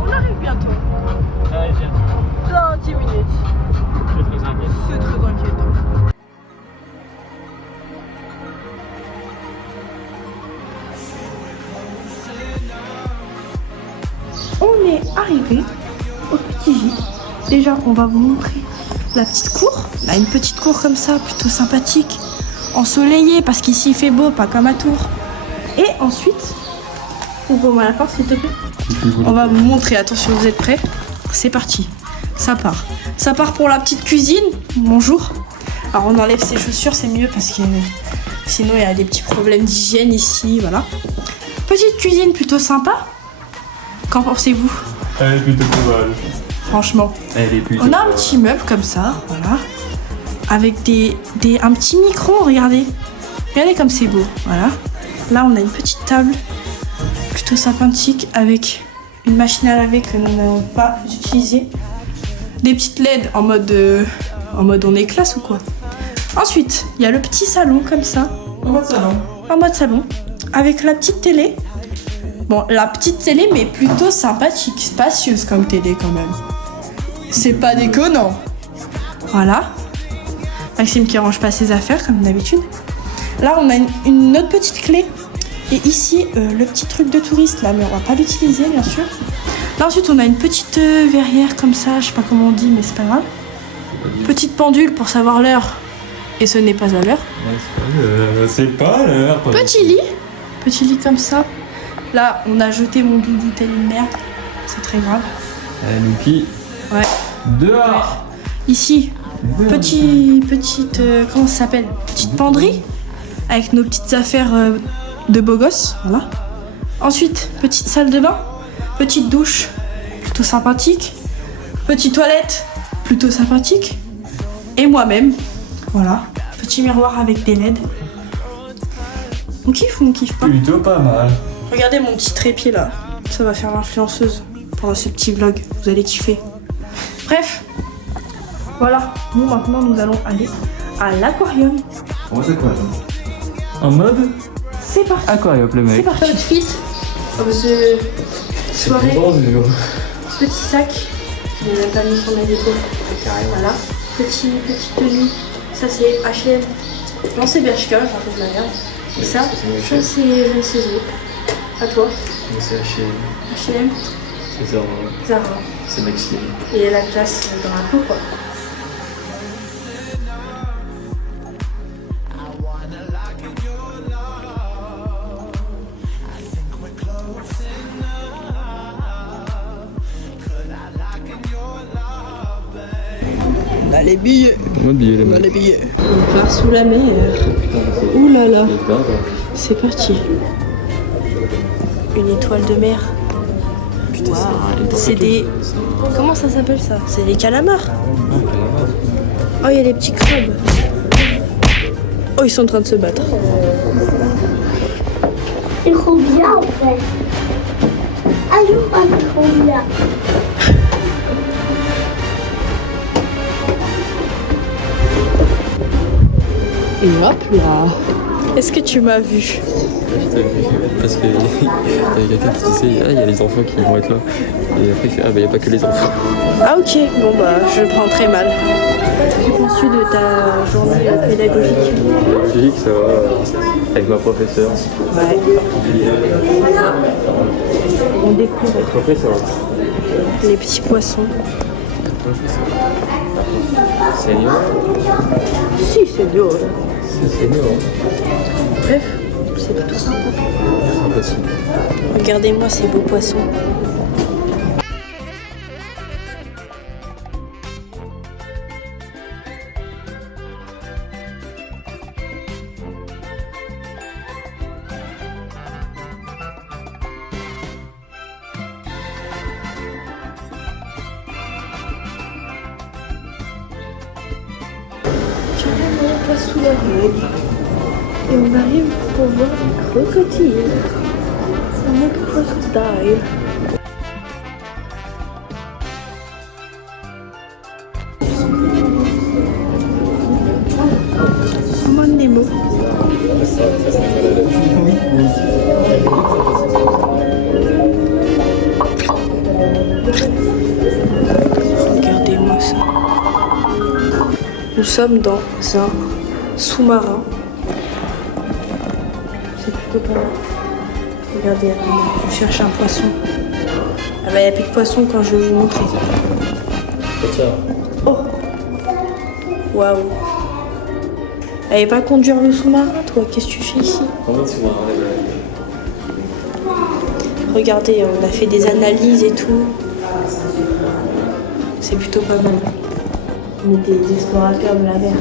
On arrive bientôt. Ouais, bientôt. Dans 10 minutes. Très inquiet. C'est très inquiétant. On est arrivé au petit gîte. Déjà, on va vous montrer la petite cour. Là, une petite cour comme ça, plutôt sympathique, ensoleillée, parce qu'ici il fait beau, pas comme à Tours. Et ensuite, ouvre-moi la porte s'il te plaît. On va vous montrer, attention, vous êtes prêts? C'est parti, ça part. Ça part pour la petite cuisine. Bonjour. Alors on enlève ses chaussures, c'est mieux parce que sinon il y a des petits problèmes d'hygiène ici, voilà. Petite cuisine plutôt sympa. Qu'en pensez-vous? Elle est plutôt pas mal. Franchement. Elle est plutôt On a un petit meuble comme ça, voilà. Avec un petit micro, regardez. Regardez comme c'est beau, voilà. Là on a une petite table plutôt sympathique avec une machine à laver que nous n'avons pas utilisée. Des petites LED en mode on est classe ou quoi. Ensuite, il y a le petit salon comme ça. En mode salon. En mode salon. Avec la petite télé. Bon, la petite télé, mais plutôt sympathique, spacieuse comme télé quand même. C'est pas déconnant. Voilà. Maxime qui range pas ses affaires comme d'habitude. Là, on a une autre petite clé. Et ici, le petit truc de touriste là, mais on va pas l'utiliser bien sûr. Là ensuite, on a une petite verrière comme ça, je sais pas comment on dit, mais c'est pas grave. Petite pendule pour savoir l'heure. Et ce n'est pas à l'heure. C'est pas l'heure. Petit lit comme ça. Là, on a jeté mon doudou tel une merde. C'est très grave. Nuki. Ouais. Dehors. Ici, petite, comment ça s'appelle? Petite penderie. Avec nos petites affaires de beau gosse. Voilà. Ensuite, petite salle de bain. Petite douche. Plutôt sympathique. Petite toilette. Plutôt sympathique. Et moi-même. Voilà. Petit miroir avec des LED. On kiffe ou on kiffe pas? Plutôt pas mal. Regardez mon petit trépied là. Ça va faire l'influenceuse pendant ce petit vlog. Vous allez kiffer. Bref. Voilà. Nous maintenant nous allons aller à l'aquarium. Oh, c'est quoi ça? En mode C'est parti. aquarium le mec. C'est parti. Outfit. De soirée. Petit sac. Je n'ai même pas mis sur mes épaules. Voilà. Petite tenue. Ça c'est H&M. Non c'est Bershka, j'ai un peu de la merde. Et ça c'est je ne sais où. À toi. C'est H&M. H&M. C'est Zara. Zara. C'est Maxime. Et la classe dans la peau quoi. On a les billets. On a les billets. On part sous la mer. Ouh là là. C'est parti. Une étoile de mer. Wow. C'est des... Comment ça s'appelle ça? C'est des calamars. Oh, il y a des petits crabes. Oh, ils sont en train de se battre. C'est trop bien en fait. Ah non, pas trop bien. Et hop là. Est-ce que tu m'as vu? Parce qu'il y a quelqu'un qui disait, ah, il y a les enfants qui vont être là. Et après, il fait, ah, bah, il n'y a pas que les enfants. Ah ok, bon bah je prends très mal. Que penses-tu de ta journée pédagogique? Pédagogique, ça va, avec ma professeure. Ouais. On découvre Professeur. les petits poissons. Senior. Si, c'est dur. C'est senior. Bref, c'est plutôt sympa. Sympathique. Regardez-moi ces beaux poissons. Carrément, on passe sous la vague. Et on arrive pour voir les crocodiles. Un autre crocodile. Mon Nemo. sommes dans un sous-marin. C'est plutôt pas mal. Regardez, je cherche un poisson. Ah bah il n'y a plus de poisson quand je vais vous montrer. Oh. Waouh. Allez pas conduire le sous-marin toi, qu'est-ce que tu fais ici? Regardez, on a fait des analyses et tout. C'est plutôt pas mal. On est des explorateurs de la mer.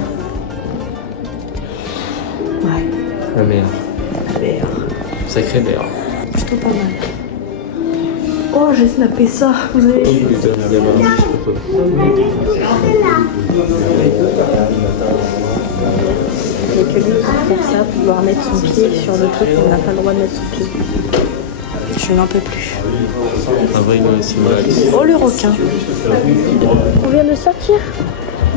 Ouais. La mer. La mer. Sacrée mer. Plutôt pas mal. Oh, j'ai snappé ça. Vous avez vu? Il n'y a que lui qui peut faire ça, pouvoir mettre son pied sur le truc, on n'a pas le droit de mettre son pied. Je n'en peux plus. Un vrai Inox. Oh le requin. On vient de sortir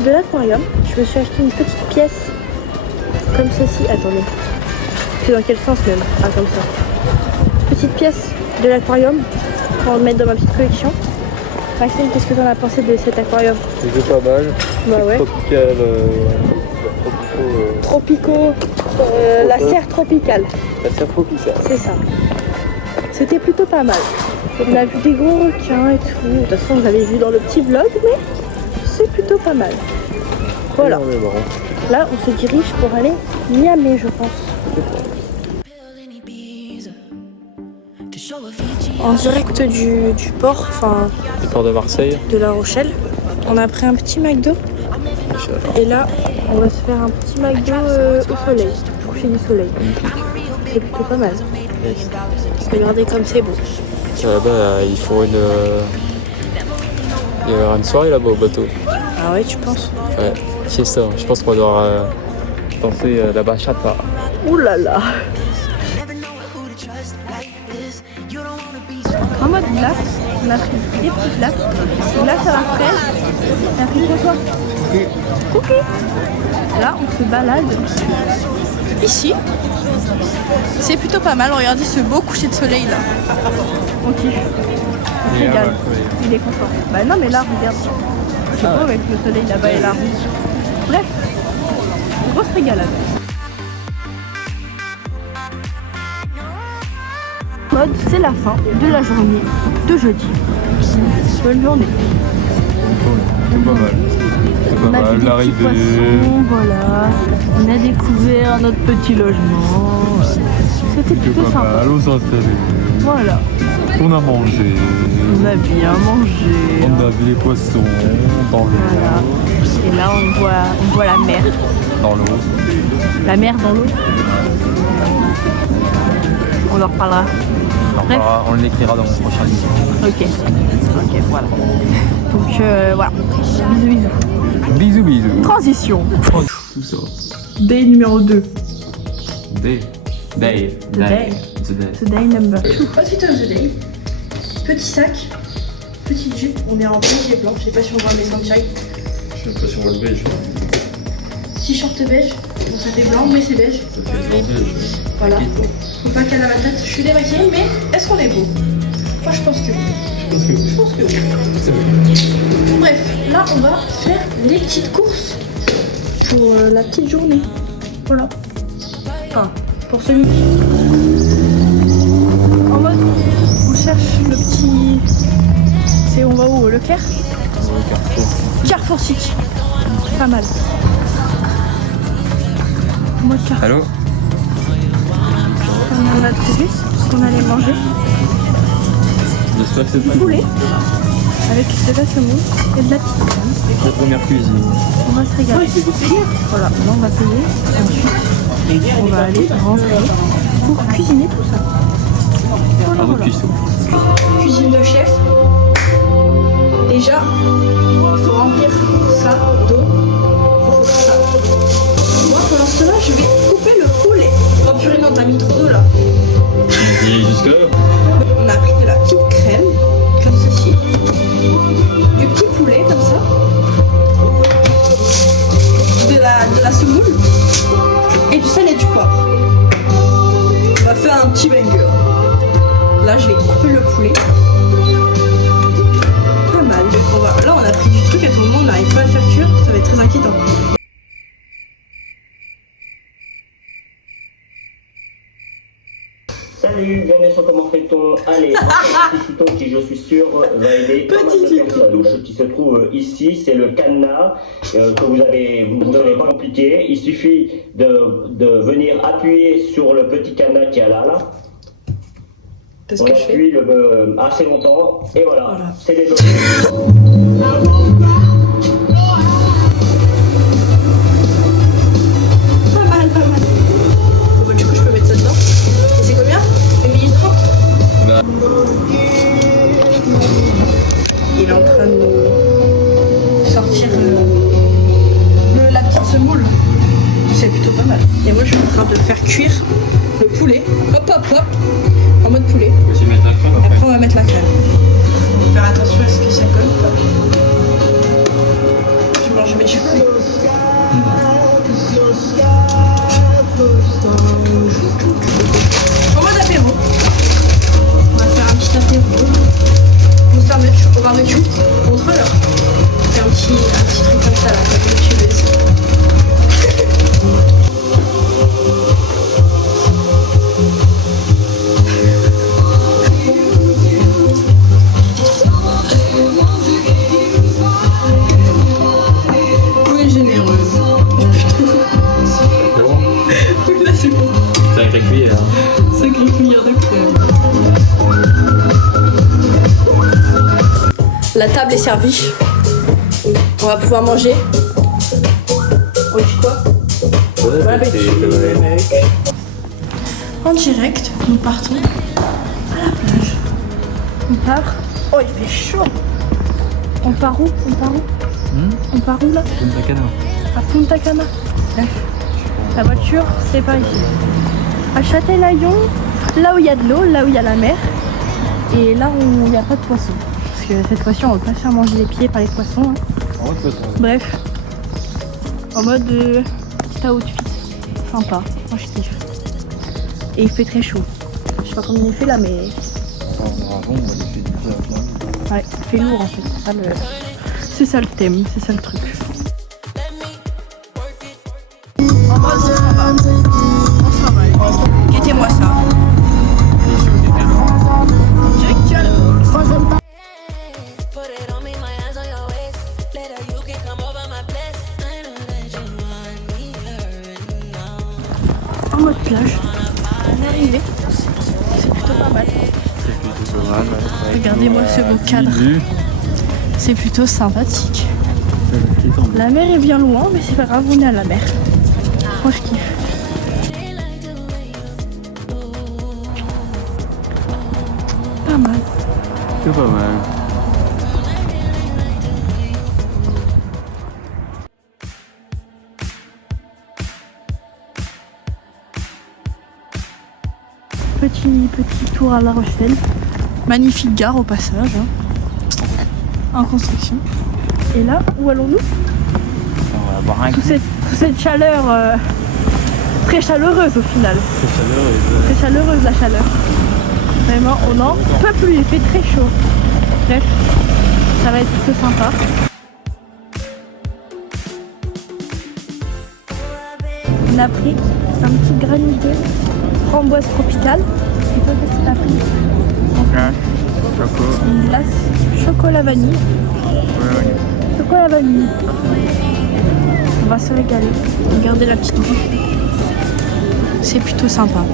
de l'aquarium. Je me suis acheté une petite pièce comme ceci. Attendez. C'est dans quel sens même? Ah comme ça. Petite pièce de l'aquarium pour le mettre dans ma petite collection. Maxime, qu'est-ce que tu en as pensé de cet aquarium? C'était pas mal. Bah ouais. Tropical. Tropicaux. La serre tropicale. La serre tropicale. C'est ça. C'était plutôt pas mal. On a vu des gros requins et tout. De toute façon, vous avez vu dans le petit vlog, mais c'est plutôt pas mal. Voilà. Là, on se dirige pour aller Niamey, je pense. En direct du port, enfin... Du port de Marseille. De La Rochelle. On a pris un petit McDo. Et là, on va se faire un petit McDo au soleil. Coucher du soleil. C'est plutôt pas mal. Regardez comme c'est beau. Là-bas, ils font une... Il y aura une soirée là-bas au bateau. Ah ouais, tu penses? Ouais, c'est ça. Je pense qu'on va devoir danser la bachata. Ouh là là. En mode glace, on a pris des petites glaces. Glace à la fraise. On a pris quoi toi? Cookie. Là, on se balade ici. C'est plutôt pas mal. Regardez ce beau coucher de soleil là. On kiffe. On se régale. Il est content. Bah non mais là, regarde. C'est beau avec le soleil là-bas et là. Bref, grosse régalade. Mode, c'est la fin de la journée de jeudi. Bonne journée. C'est pas mal. C'est pas On a mal. vu des petits L'arrivée. poissons, voilà. On a découvert notre petit logement. C'était C'est plutôt pas sympa. mal. On s'est installé. Voilà. On a mangé. On a bien mangé. On a vu les poissons dans l'eau. Voilà. Et là, on voit la mer. Dans l'eau. La mer dans l'eau. On en reparlera. Bref. On l'écrira dans mon prochain livre. Ok, voilà. Donc voilà. Bisous, bisous. Bisous, bisous. Transition. Où ça? Day numéro 2. Day. Day. The day. The day. The day number 2. Outfit of the day. Petit sac, petite jupe. On est en beige et blanc. Je sais pas si on voit mes sunshine. Je sais pas si on va le beige. T-shirt beige. Bon, ça fait blanc, mais c'est beige. Ça fait blanc beige. Voilà. Faut pas qu'elle a ma tête. Je suis démaquillée, mais est-ce qu'on est beau? Moi, je pense que oui. Je pense que oui. Bref, là, on va faire les petites courses pour la petite journée. Voilà. Enfin, pour ce midi. En mode, on cherche le petit... On va où? Leclerc? Carrefour City. Pas mal. Moi, Carrefour. Allô? On a trouvé ce qu'on allait manger. J'espère que c'est Du poulet avec de la semoule et de la petite crème. la première cuisine. On va se régaler. Voilà, là on va payer. Ensuite, on va aller rentrer pour cuisiner tout ça. Voilà, À votre voilà. cuisson. Cuisine de chef. Déjà, il faut remplir ça d'eau. Moi, pendant cela, je vais couper le poulet. Oh purée, non, t'as mis trop d'eau là. Et jusque-là? On a pris de la petite crème, comme ceci. Du petit poulet, comme ça. De la semoule. Et du sel et du poivre. On va faire un petit banger. Là, je vais couper le poulet. Pas mal. Là, on a pris du truc à tout moment, on n'arrive pas à le faire cuire. Ça va être très inquiétant. Salut, bienvenue sur Comment fait-on. Allez, petit tuto qui, je suis sûr, va aider pas mal de personnes. La douche qui se trouve ici, c'est le cadenas que vous n'avez pas compliqué. Il suffit de venir appuyer sur le petit cadenas qui est là. On appuie assez longtemps et voilà. C'est débloqué. Il est en train de nous sortir la petite semoule. C'est plutôt pas mal. Et moi je suis en train de faire cuire le poulet. Hop hop hop. En mode poulet. Après on va mettre la crème. Il faut faire attention à ce que ça colle pas. Je mange mes cheveux. En mode apéro. On va faire un petit apéro. Au barbecue, contre l'heure. Faire un petit truc comme ça là, comme une tueuse. Oui, généreuse. Oui, là c'est bon. C'est avec la cuillère. Sacrée cuillère de crème. La table est servie. On va pouvoir manger. On dit quoi? Bon appétit. En direct, nous partons à la plage. On part. Oh, il fait chaud. On part où? On part où là? Punta Cana. À Punta Cana. Bref. La voiture, c'est par ici. À Châtelaillon, là où il y a de l'eau, là où il y a la mer. Et là où il n'y a pas de poissons. Parce que cette fois-ci, on va pas se faire manger les pieds par les poissons. Hein. Bref. En mode petit outfit. Sympa. Moi, je kiffe. Et il fait très chaud. Je sais pas combien il fait là, mais... Ouais, il fait lourd en fait. C'est ça le thème, c'est ça le truc. En mode on s'en va. On s'en va. Guettez-moi ça. Direct. En mode plage. On est arrivé. C'est plutôt pas mal. Regardez-moi ce beau cadre. C'est plutôt sympathique. La mer est bien loin, mais c'est pas grave, on est à la mer. Moi je kiffe. Pas mal. C'est pas mal. Petit tour à La Rochelle. Magnifique gare au passage. Hein. En construction. Et là, où allons-nous? On va boire un coup. Sous cette chaleur très chaleureuse au final. Très chaleureuse la chaleur. Vraiment, on n'en peut plus, il fait très chaud. Bref, ça va être plutôt sympa. On a pris un petit granit de framboise tropicale. Et toi, qu'est-ce que t'as pris? Une glace chocolat vanille. Chocolat vanille. On va se régaler. Regardez la petite vue. C'est plutôt sympa.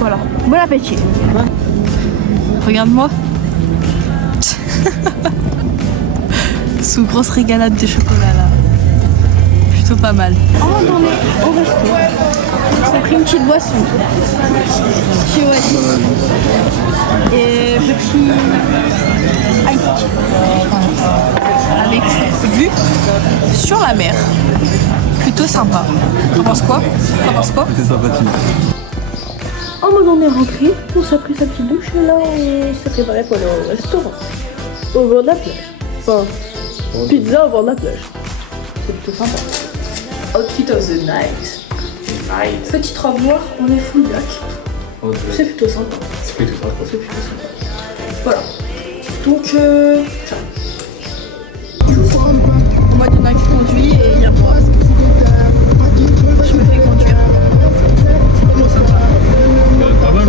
Voilà. Bon appétit. Regarde-moi. Sous grosse régalade de chocolat là. Plutôt pas mal. En randonnée au resto. On s'est pris une petite boisson. Petit Oasis. Et petit ice avec vue sur la mer. Plutôt sympa. T'en penses quoi? C'est sympathique. En mode on est rentré, on s'est pris sa petite douche et là on s'est préparé pour aller au restaurant. Au bord de la plage. Enfin, pizza au bord de la plage. C'est plutôt sympa. Outfit of the night. Petite robe noire, on est full black. C'est plutôt sympa. Voilà. Donc, au moins, il y en a qui conduit et il y a moi. Je me fais conduire. C'est vraiment sympa. Pas mal.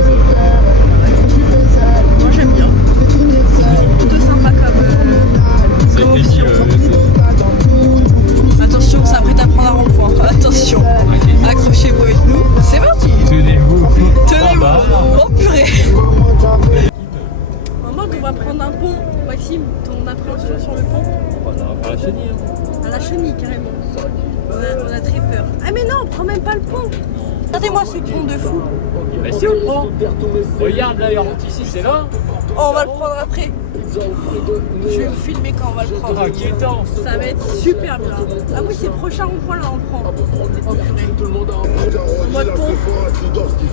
Regardez-moi ce pont de fou. Mais si on le prend. Regarde là, ici, c'est là. Oh, on va le prendre après. Je vais vous filmer quand on va le prendre. Inquiétant. Ça va être super bien. Ah oui, c'est le prochain rond-point là, on le prend. Oh purée. Mode pont.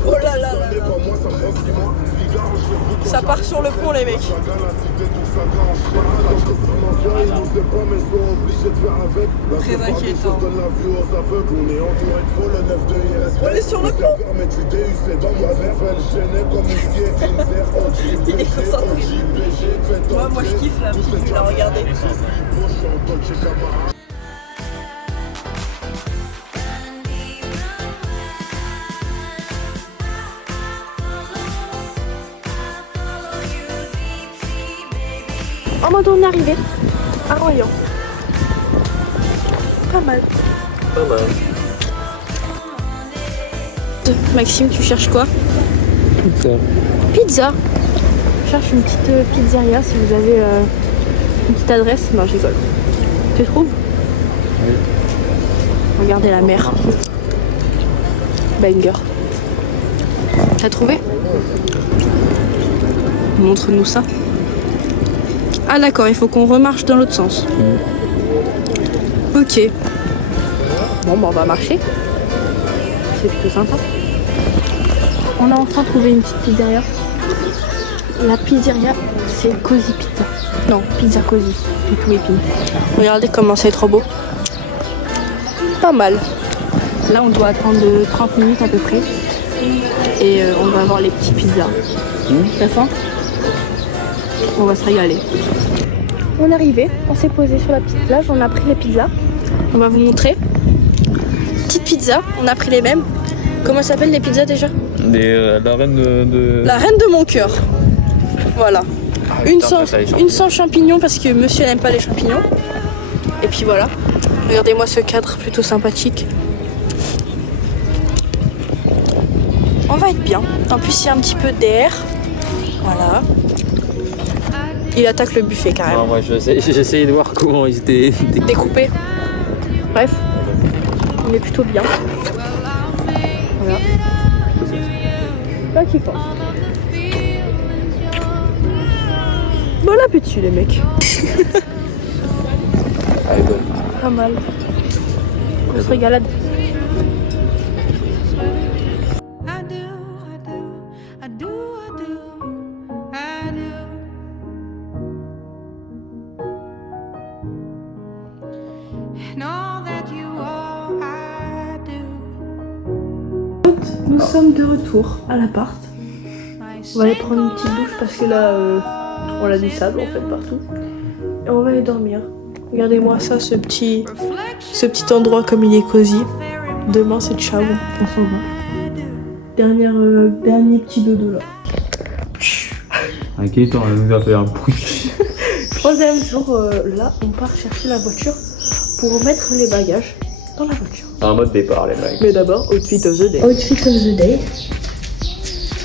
Oh là là là là. Ça part sur le pont les mecs. Très inquiétant. On est sur le pont. Il est concentré. Moi je kiffe la petite vue là, regardez. En mode on est arrivé à Royan. Pas mal. Pas mal. Maxime, tu cherches quoi? Pizza. Pizza. Je cherche une petite pizzeria si vous avez une petite adresse. Non, je rigole. Tu trouves? Oui. Regardez la mer. Banger. T'as trouvé? Montre-nous ça. Ah d'accord, il faut qu'on remarche dans l'autre sens. Ok. Bon, bah on va marcher. C'est plutôt sympa. On a enfin trouvé une petite pizzeria. La pizzeria, c'est Cozy Pizza. Non, Pizza Cozy. C'est tout épine. Regardez comment c'est trop beau. Pas mal. Là, on doit attendre 30 minutes à peu près. Et on va avoir les petits pizzas. T'as faim? On va se régaler. On est arrivé, on s'est posé sur la petite plage, on a pris les pizzas. On va vous montrer. Petite pizza, on a pris les mêmes. Comment s'appellent les pizzas déjà? La reine de... La reine de mon cœur. Voilà. Une sans champignons parce que monsieur n'aime pas les champignons. Et puis voilà. Regardez-moi ce cadre plutôt sympathique. On va être bien. En plus, il y a un petit peu d'air. Voilà. Il attaque le buffet carrément. Non, moi j'essayais de voir comment ils étaient découpés. Bref, on est plutôt bien. Voilà. Pas kiffant. Bon appétit les mecs. Pas mal. On se régalade. Nous sommes de retour à l'appart. On va aller prendre une petite douche parce que là on a du sable en fait partout. Et on va aller dormir. Regardez-moi ça, ce petit endroit comme il est cosy. Demain c'est ciao, on s'en va. Dernier petit dodo là. Inquiétant, elle nous a fait un bruit. Troisième jour, là on part chercher la voiture pour mettre les bagages dans la voiture. en mode départ, les mecs. Mais d'abord, outfit of the day. Outfit of the day.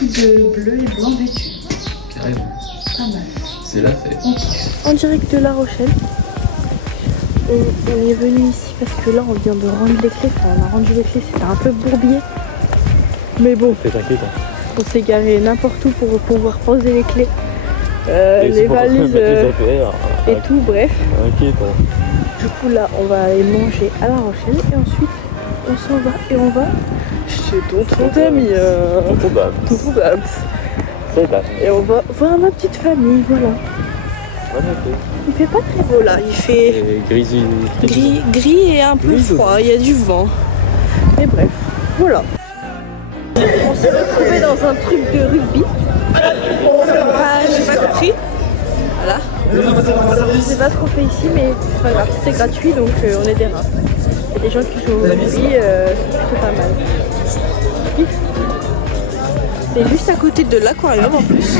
De bleu et blanc vêtu. Carrément. Pas mal. C'est la fête. On kiffe. En direct de La Rochelle. On est venu ici parce que là on vient de rendre les clés. Enfin, on a rendu les clés, c'était un peu bourbier. Mais bon, C'est inquiétant. on s'est garé n'importe où pour pouvoir poser les clés. Les valises et tout, bref. Inquiétant. Du coup là on va aller manger à La Rochelle et ensuite on s'en va et on va chez ton ami. Tonton Babs. C'est là. Et on va voir ma petite famille, voilà. Il fait pas très beau là, il fait gris et un peu froid, il y a du vent. Mais bref, voilà. On s'est retrouvés dans un truc de rugby. J'ai pas compris. Voilà. C'est pas trop fait ici, mais c'est pas grave, c'est gratuit donc on est des rats. Il y a des gens qui jouent au rugby, c'est plutôt pas mal. C'est juste à côté de l'aquarium en plus.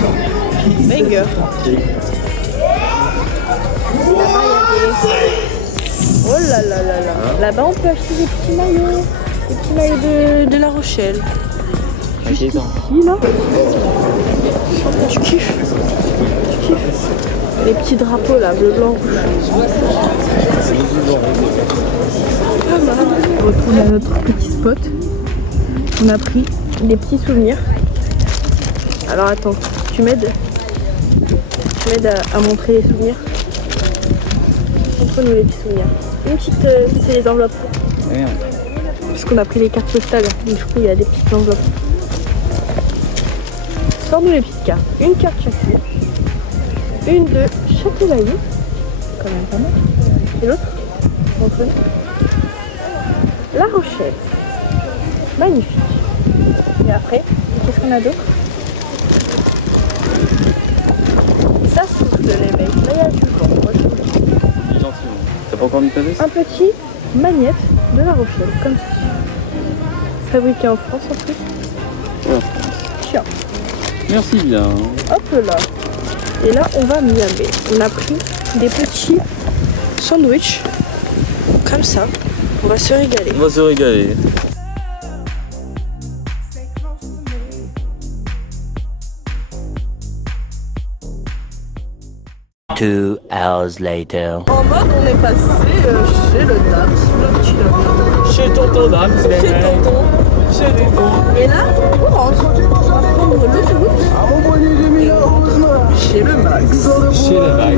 Banger. Là-bas, il y a des... Oh là là là là. Là-bas, on peut acheter des petits maillots. Des petits maillots de La Rochelle. Juste ici, là. Tu kiffes. Tu kiffes. Les petits drapeaux, là, bleu, blanc, rouge. Pas mal. On retourne à notre petit spot. On a pris des petits souvenirs. Alors attends, tu m'aides à montrer les souvenirs. Montre-nous les petits souvenirs. Une petite, c'est les enveloppes. Parce qu'on a pris les cartes postales, donc du coup il y a des petites enveloppes. Sors-nous les petites cartes. Une carte chacune. Une de Château-Laillé. Quand même pas mal. Et l'autre, montre-nous. La Rochelle. Magnifique. Et après, qu'est-ce qu'on a d'autre? Ça souffle les mecs. Là il y a du vent. Moi, je vous le dis. Gentiment. T'as pas encore mis ta veste? Un petit magnète de La Rochelle, comme ceci. Fabriqué en France en plus. Ouais. Tiens. Merci bien. Hop là. Et là on va à Miami. On a pris des petits sandwichs. Comme ça. On va se régaler. On va se régaler. Two hours later. En mode on est passé chez le Dams, le petit Dams. Chez tonton Dame, Chez tonton. Chez tonton. Et là, on rentre. On va prendre l'autoroute. Et on rentre chez le Max. Chez le Max.